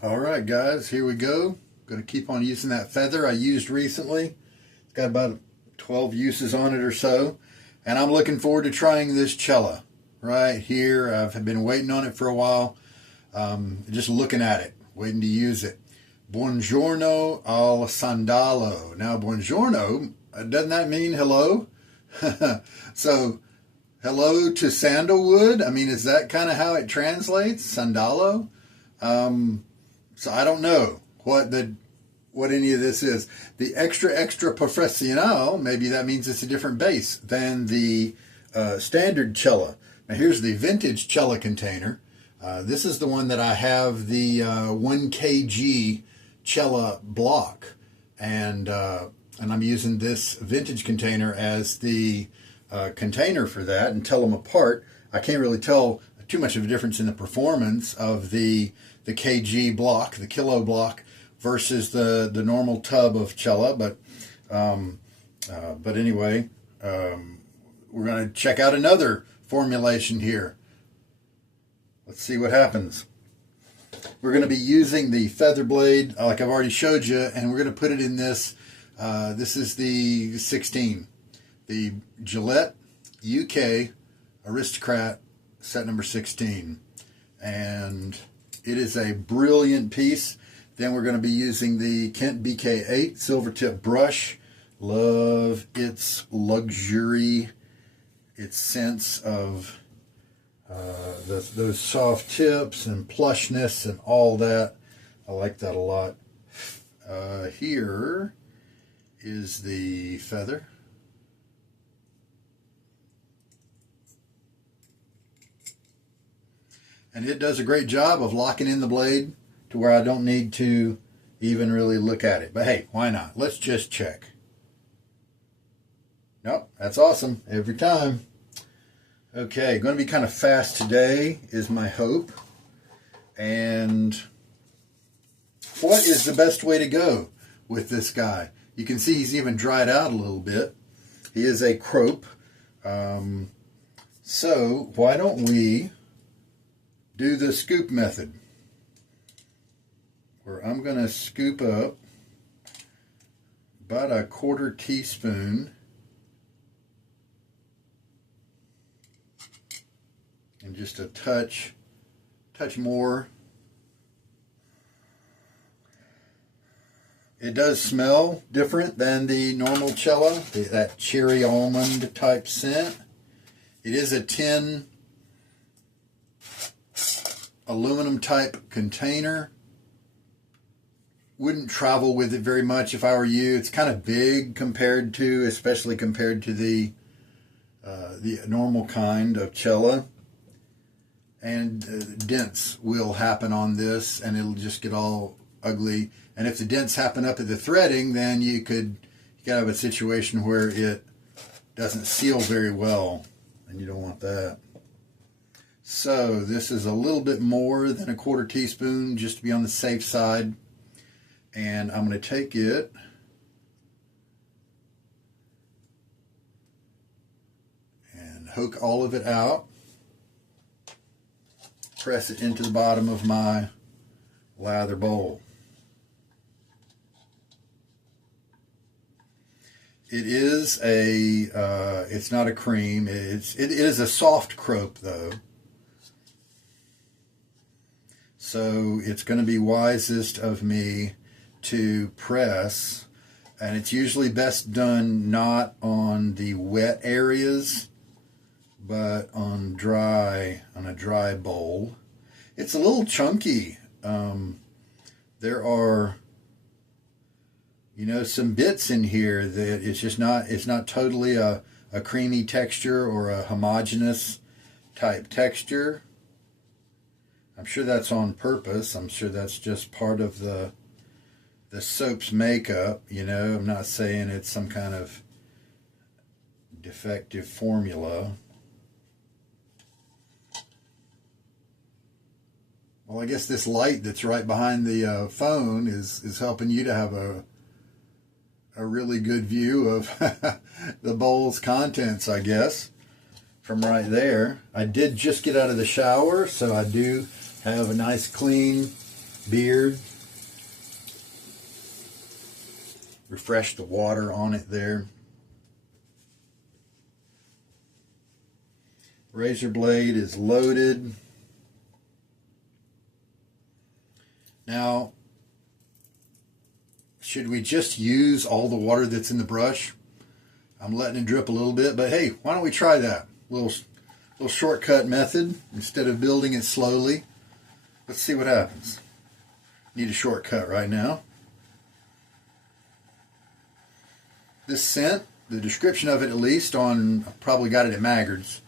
Alright guys, here we go. Going to keep on using that feather I used recently. It's got about 12 uses on it or so. And I'm looking forward to trying this Cella right here. I've been waiting on it for a while. Just looking at it, waiting to use it. Buongiorno al Sandalo. Now Buongiorno, doesn't that mean hello? So hello to Sandalwood. I mean, is that kind of how it translates? Sandalo? So I don't know what any of this is. The extra professional, maybe that means it's a different base than the standard Cella. Now here's the vintage Cella container. This is the one that I have the 1 kg Cella block, and I'm using this vintage container as the container for that, and tell them apart. I can't really tell too much of a difference in the performance of the kg block, the kilo block, versus the normal tub of Cella, but anyway, we're going to check out another formulation here. Let's see what happens. We're going to be using the feather blade, like I've already showed you, and we're going to put it in this. This is the 16, the Gillette UK Aristocrat set number 16, and it is a brilliant piece. Then we're going to be using the Kent BK8 Silvertip brush. Love its luxury, its sense of those soft tips and plushness and all that. I like that a lot. Here is the feather. And it does a great job of locking in the blade to where I don't need to even really look at it. But hey, why not? Let's just check. Nope, that's awesome every time. Okay, going to be kind of fast today is my hope. And what is the best way to go with this guy? You can see he's even dried out a little bit. He is a crope. So why don't we do the scoop method, where I'm going to scoop up about a 1/4 teaspoon and just a touch more. It does smell different than the normal Cella, that cherry almond type scent. It is a tin aluminum type container. Wouldn't travel with it very much if I were you. It's kind of big compared to, especially compared to the normal kind of Cella. And dents will happen on this, and it'll just get all ugly. And if the dents happen up at the threading, then you could have a situation where it doesn't seal very well, and you don't want that. So this is a little bit more than a 1/4 teaspoon, just to be on the safe side. And I'm going to take it and hook all of it out. Press it into the bottom of my lather bowl. It is it's not a cream. It is a soft crope though. So it's going to be wisest of me to press, and it's usually best done not on the wet areas, but on a dry bowl. It's a little chunky. There are, some bits in here that it's not totally a creamy texture or a homogeneous type texture. I'm sure that's on purpose. I'm sure that's just part of the soap's makeup. I'm not saying it's some kind of defective formula. Well, I guess this light that's right behind the phone is helping you to have a really good view of the bowl's contents, I guess, from right there. I did just get out of the shower, so I do have a nice clean beard. Refresh the water on it there. Razor blade is loaded. Now, should we just use all the water that's in the brush? I'm letting it drip a little bit, but hey, why don't we try that? Little shortcut method instead of building it slowly. Let's see what happens. Need a shortcut right now. This scent, the description of it at least on, I probably got it at Maggard's,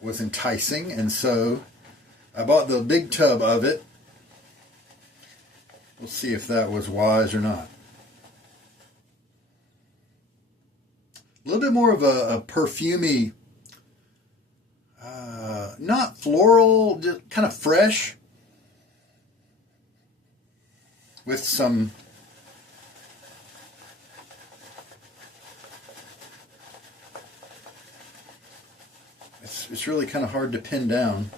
was enticing, and so I bought the big tub of it. We'll see if that was wise or not. A little bit more of a perfumey, not floral, just kind of fresh, with some it's really kind of hard to pin down.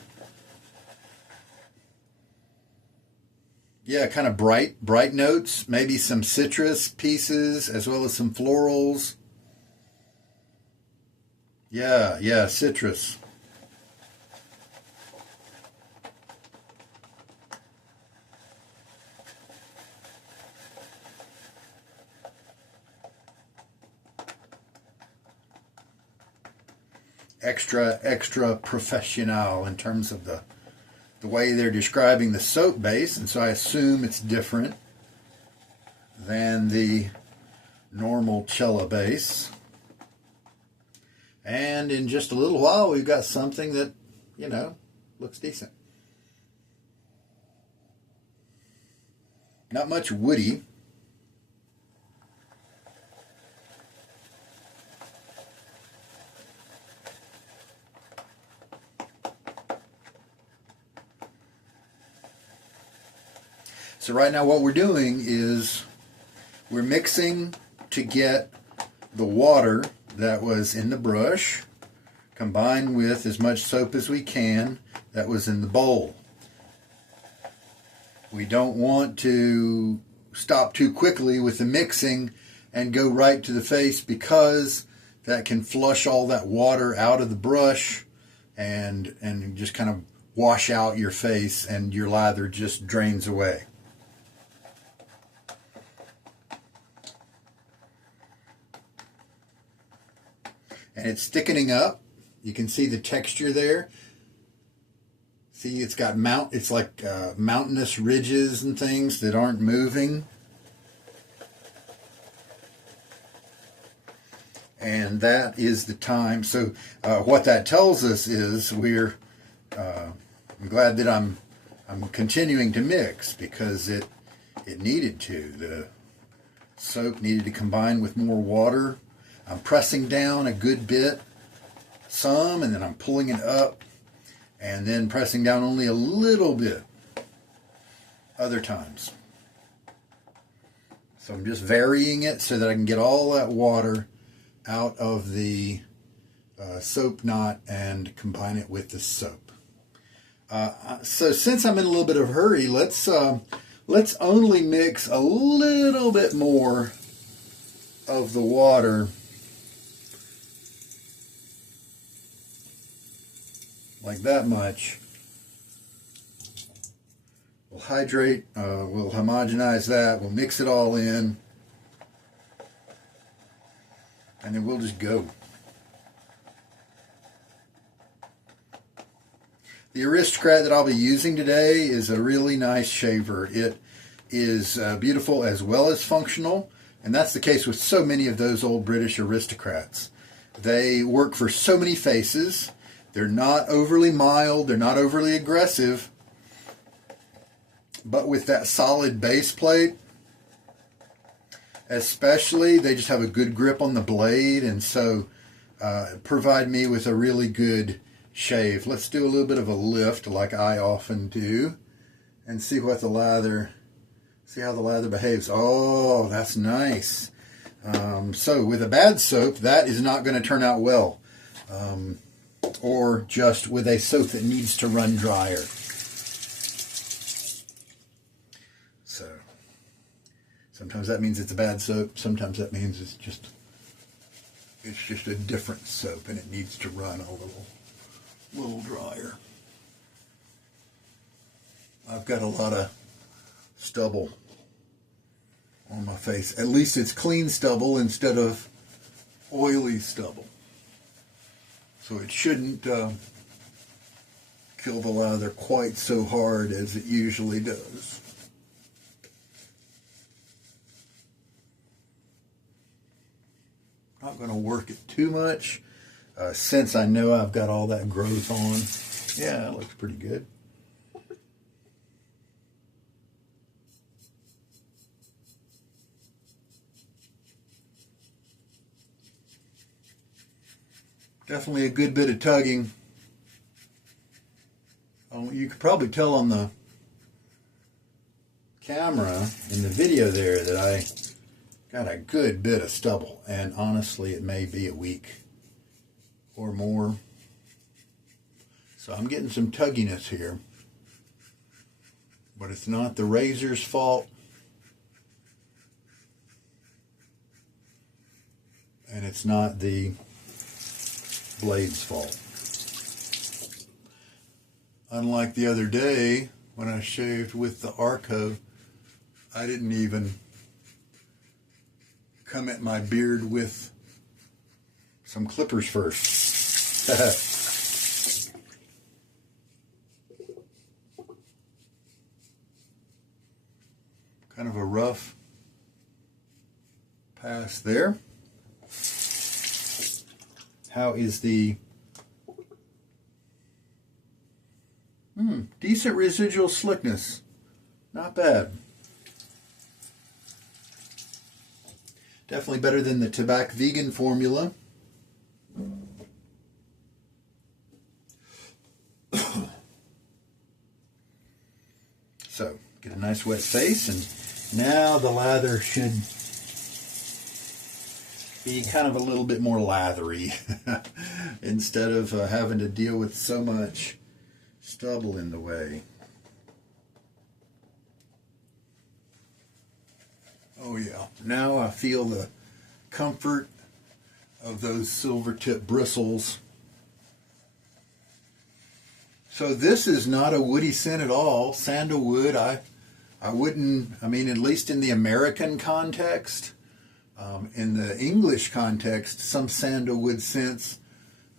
Yeah, kind of bright notes, maybe some citrus pieces as well as some florals. Yeah, citrus. Extra professional in terms of the way they're describing the soap base, and so I assume it's different than the normal Cella base. And in just a little while, we've got something that, you know, looks decent. Not much woody. So right now what we're doing is we're mixing to get the water that was in the brush combined with as much soap as we can that was in the bowl. We don't want to stop too quickly with the mixing and go right to the face, because that can flush all that water out of the brush and just kind of wash out your face, and your lather just drains away. And it's thickening up. You can see the texture there. See, it's got it's like mountainous ridges and things that aren't moving. And that is the time. So what that tells us is I'm glad that I'm continuing to mix, because it needed to. The soap needed to combine with more water. I'm pressing down a good bit, some, and then I'm pulling it up, and then pressing down only a little bit other times. So I'm just varying it so that I can get all that water out of the soap knot and combine it with the soap. So since I'm in a little bit of a hurry, let's only mix a little bit more of the water, like that much. We'll hydrate, we'll homogenize that, we'll mix it all in, and then we'll just go. The Aristocrat that I'll be using today is a really nice shaver. It is beautiful as well as functional, and that's the case with so many of those old British Aristocrats. They work for so many faces. They're not overly mild, they're not overly aggressive, but with that solid base plate, especially, they just have a good grip on the blade, and so provide me with a really good shave. Let's do a little bit of a lift like I often do and see what the lather, see how the lather behaves. Oh, that's nice. So with a bad soap, that is not going to turn out well. Or just with a soap that needs to run drier. Sometimes that means it's a bad soap. Sometimes that means it's just a different soap and it needs to run a little drier. I've got a lot of stubble on my face. At least it's clean stubble instead of oily stubble. So it shouldn't kill the lather quite so hard as it usually does. Not going to work it too much since I know I've got all that growth on. Yeah, it looks pretty good. Definitely a good bit of tugging. Oh, you could probably tell on the camera in the video there that I got a good bit of stubble, and honestly it may be a week or more. So I'm getting some tugginess here, but it's not the razor's fault, and it's not the blade's fault. Unlike the other day when I shaved with the Arco, I didn't even come at my beard with some clippers first. Kind of a rough pass there. How is the decent residual slickness? Not bad. Definitely better than the Tobacco Vegan formula. So, get a nice wet face, and now the lather should be kind of a little bit more lathery instead of having to deal with so much stubble in the way. Oh yeah, now I feel the comfort of those Silvertip bristles. So this is not a woody scent at all. Sandalwood, I wouldn't, I mean, at least in the American context. In the English context, some sandalwood scents,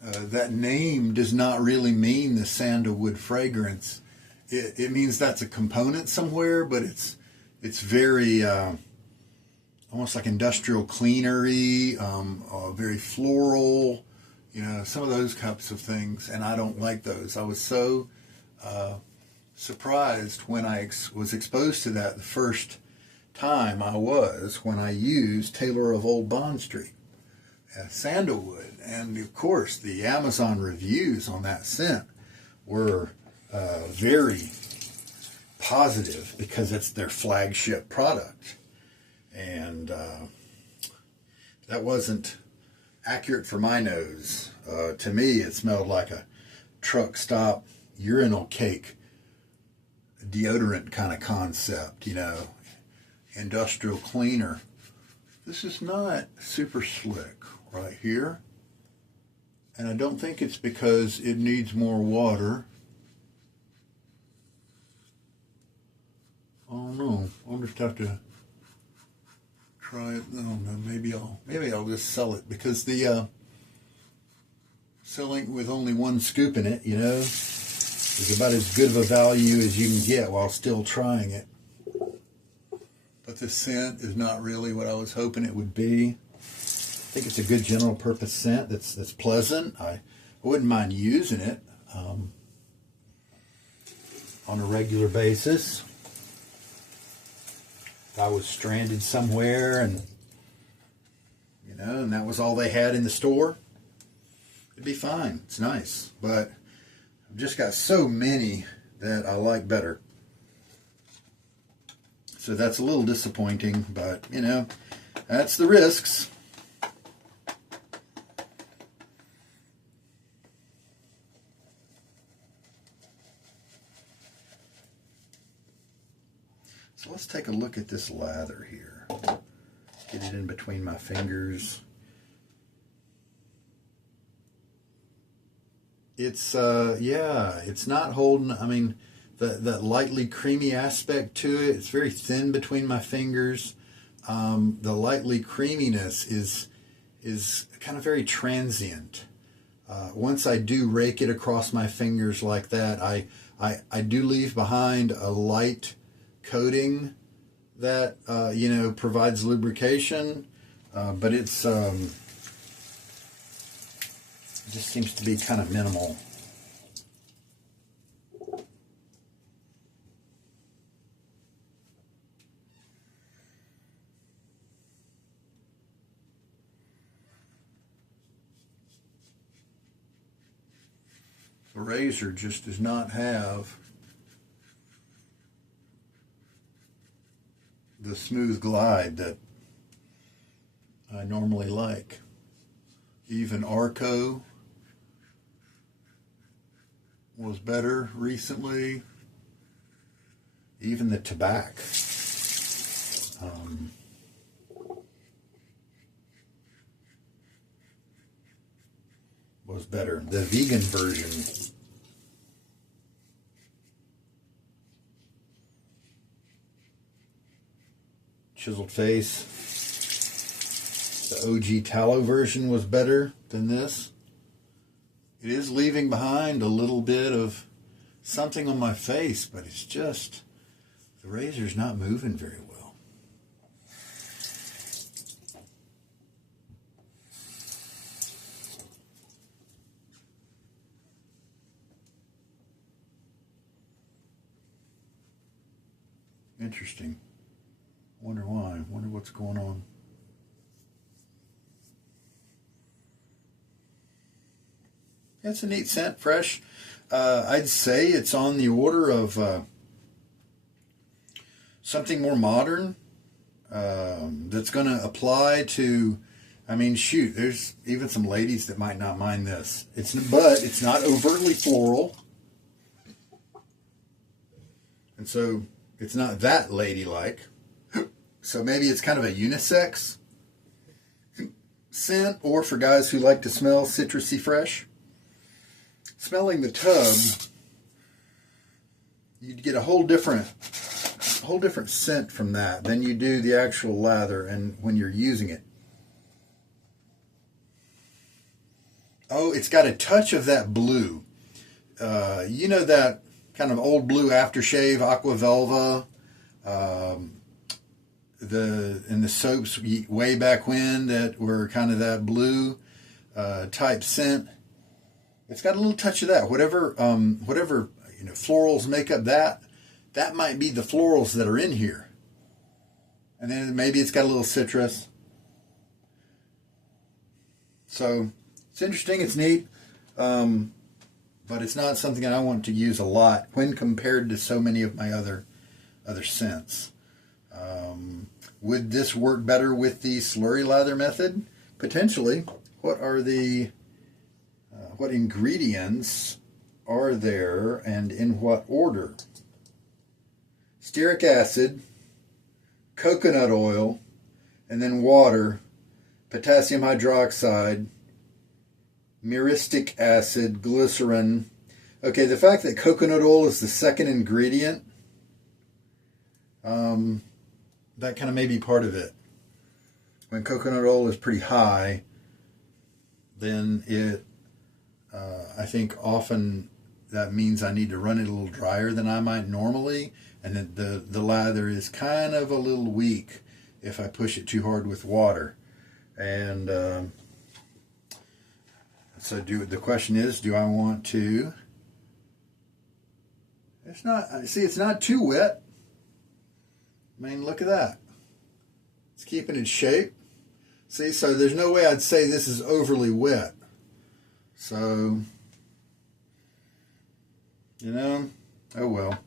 that name does not really mean the sandalwood fragrance. It means that's a component somewhere, but it's very almost like industrial cleanery, very floral, you know, some of those types of things, and I don't like those. I was so surprised when I was exposed to that the first time when I used Taylor of Old Bond Street, sandalwood, and of course the Amazon reviews on that scent were very positive because it's their flagship product, and that wasn't accurate for my nose. To me, it smelled like a truck stop urinal cake deodorant kind of concept, you know. Industrial cleaner. This is not super slick right here, and I don't think it's because it needs more water. Oh no, I'll just have to try it. Oh no, maybe I'll just sell it, because the selling with only one scoop in it, you know, is about as good of a value as you can get while still trying it. But the scent is not really what I was hoping it would be. I think it's a good general purpose scent that's pleasant. I wouldn't mind using it on a regular basis. If I was stranded somewhere and, you know, and that was all they had in the store, it'd be fine. It's nice. But I've just got so many that I like better. So that's a little disappointing, but, you know, that's the risks. So let's take a look at this lather here. Get it in between my fingers. It's, yeah, it's not holding, I mean, that lightly creamy aspect to it. It's very thin between my fingers. The lightly creaminess is kind of very transient. Once I do rake it across my fingers like that, I do leave behind a light coating that, you know, provides lubrication, but it's, it just seems to be kind of minimal. The razor just does not have the smooth glide that I normally like. Even Arco was better recently. Even the tobacco was better. The vegan version. Chiseled face. The OG tallow version was better than this. It is leaving behind a little bit of something on my face, but it's just, the razor's not moving very well. Interesting. Wonder why. Wonder what's going on. It's a neat scent, fresh. I'd say it's on the order of something more modern that's going to apply to, I mean, shoot, there's even some ladies that might not mind this. But it's not overtly floral. And so it's not that ladylike. So maybe it's kind of a unisex scent, or for guys who like to smell citrusy fresh. Smelling the tub, you'd get a whole different scent from that than you do the actual lather and when you're using it. Oh, it's got a touch of that blue. You know that kind of old blue aftershave, Aqua Velva, in the soaps way back when that were kind of that blue type scent. It's got a little touch of that. Whatever you know, florals make up that might be the florals that are in here. And then maybe it's got a little citrus. So it's interesting, it's neat, but it's not something that I want to use a lot when compared to so many of my other scents. Would this work better with the slurry lather method? Potentially. What are the what ingredients are there and in what order? Stearic acid, coconut oil, and then water, potassium hydroxide, myristic acid, glycerin. Okay, the fact that coconut oil is the second ingredient, that kind of may be part of it. When coconut oil is pretty high, then it, I think often that means I need to run it a little drier than I might normally, and that the lather is kind of a little weak if I push it too hard with water. And so the question is, do I want to, it's not too wet. I mean, look at that. It's keeping its shape. See, so there's no way I'd say this is overly wet. So, you know, oh well.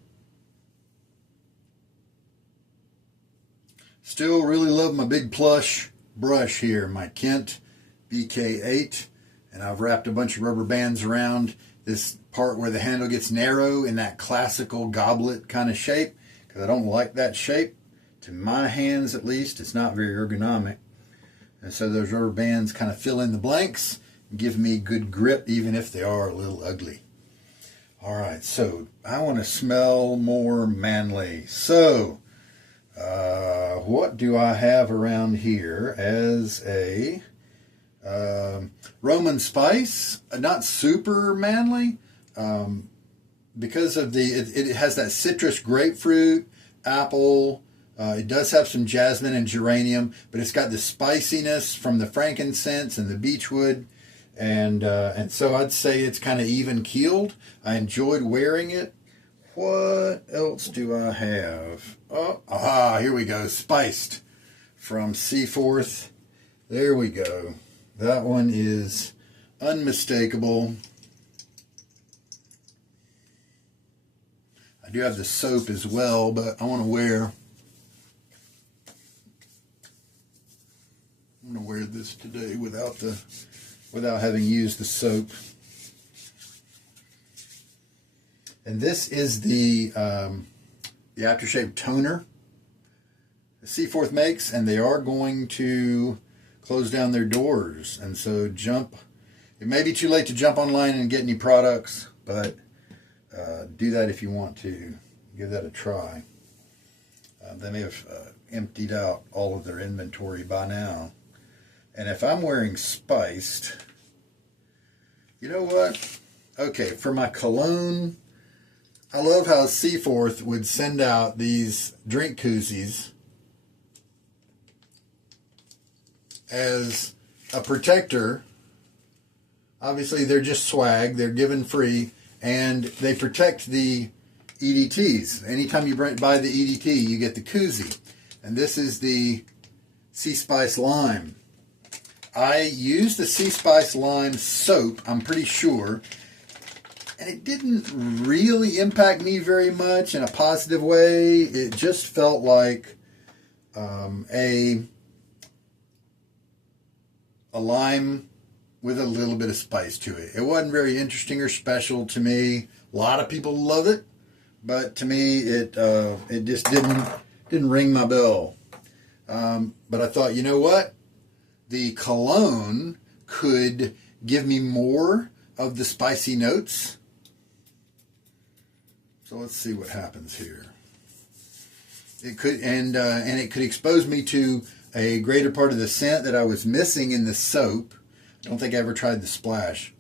Still really love my big plush brush here, my Kent BK8. And I've wrapped a bunch of rubber bands around this part where the handle gets narrow in that classical goblet kind of shape, because I don't like that shape. To my hands, at least, it's not very ergonomic. And so those rubber bands kind of fill in the blanks and give me good grip, even if they are a little ugly. All right, so I want to smell more manly. So, what do I have around here as a Roman spice? Not super manly, because of it has that citrus, grapefruit, apple. It does have some jasmine and geranium, but it's got the spiciness from the frankincense and the beechwood. And so I'd say it's kind of even keeled. I enjoyed wearing it. What else do I have? Oh, here we go. Spiced from Seaforth. There we go. That one is unmistakable. I do have the soap as well, but I want to wear this today without having used the soap. And this is the aftershave toner that Seaforth makes, and they are going to close down their doors. And so it may be too late to jump online and get any products, but do that if you want to. Give that a try. They may have emptied out all of their inventory by now. And if I'm wearing spiced, you know what? Okay, for my cologne, I love how Seaforth would send out these drink koozies as a protector. Obviously, they're just swag. They're given free, and they protect the EDTs. Anytime you buy the EDT, you get the koozie. And this is the Sea Spice Lime. I used the Sea Spice Lime soap, I'm pretty sure, and it didn't really impact me very much in a positive way. It just felt like a lime with a little bit of spice to it. It wasn't very interesting or special to me. A lot of people love it, but to me, it just didn't ring my bell. But I thought, you know what? The cologne could give me more of the spicy notes. So let's see what happens here. It could, and it could expose me to a greater part of the scent that I was missing in the soap. I don't think I ever tried the splash.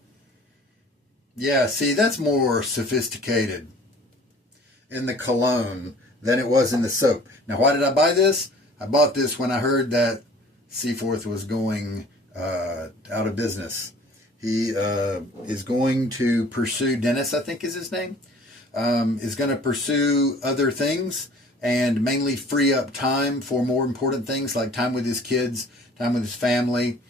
Yeah, see, that's more sophisticated in the cologne than it was in the soap. Now, why did I buy this? I bought this when I heard that Seaforth was going out of business. He is going to pursue, Dennis, I think is his name, is going to pursue other things and mainly free up time for more important things like time with his kids, time with his family,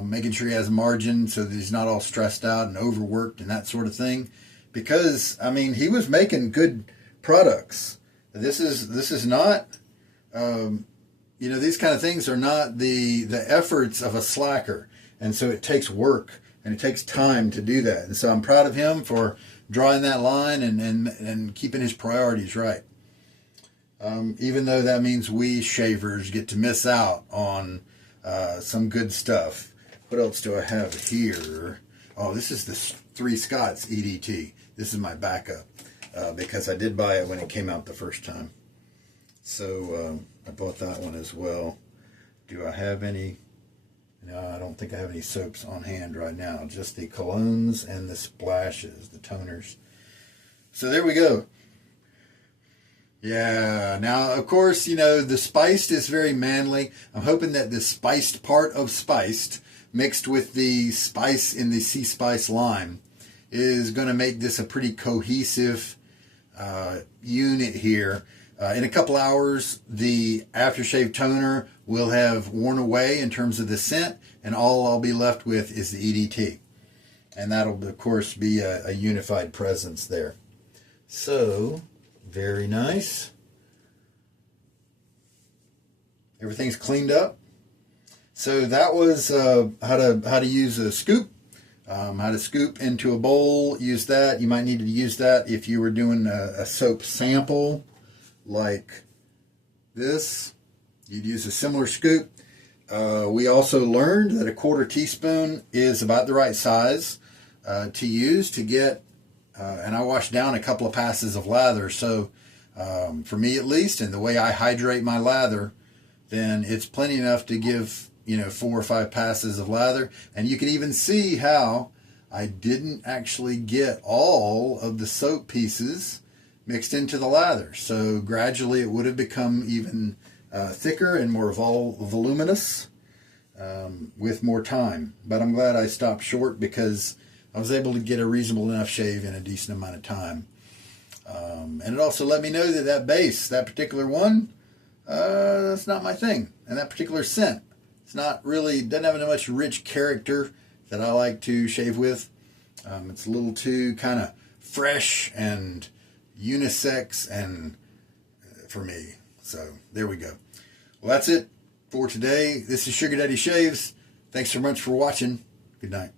making sure he has a margin so that he's not all stressed out and overworked and that sort of thing. Because, I mean, he was making good products. This is not... you know, these kind of things are not the efforts of a slacker. And so it takes work and it takes time to do that. And so I'm proud of him for drawing that line and keeping his priorities right. Even though that means we shavers get to miss out on some good stuff. What else do I have here? Oh, this is the Three Scots EDT. This is my backup because I did buy it when it came out the first time. So I bought that one as well. Do I have any? No, I don't think I have any soaps on hand right now. Just the colognes and the splashes, the toners. So there we go. Yeah, now, of course, you know, the spiced is very manly. I'm hoping that the spiced part of spiced mixed with the spice in the Sea Spice Lime is going to make this a pretty cohesive unit here. In a couple hours, the aftershave toner will have worn away in terms of the scent, and all I'll be left with is the EDT. And that'll, of course, be a unified presence there. So, very nice. Everything's cleaned up. So that was how to use a scoop, how to scoop into a bowl, use that. You might need to use that if you were doing a soap sample like this. You'd use a similar scoop. We also learned that a 1/4 teaspoon is about the right size to use to get, and I washed down a couple of passes of lather. So for me at least, and the way I hydrate my lather, then it's plenty enough to give, 4 or 5 passes of lather. And you can even see how I didn't actually get all of the soap pieces mixed into the lather. So gradually it would have become even thicker and more voluminous with more time. But I'm glad I stopped short because I was able to get a reasonable enough shave in a decent amount of time. And it also let me know that that base, that particular one, that's not my thing. And that particular scent, it's not really, doesn't have much rich character that I like to shave with. It's a little too kind of fresh and unisex and for me. So there we go. Well, that's it for today. This is Sugar Daddy Shaves. Thanks so much for watching. Good night.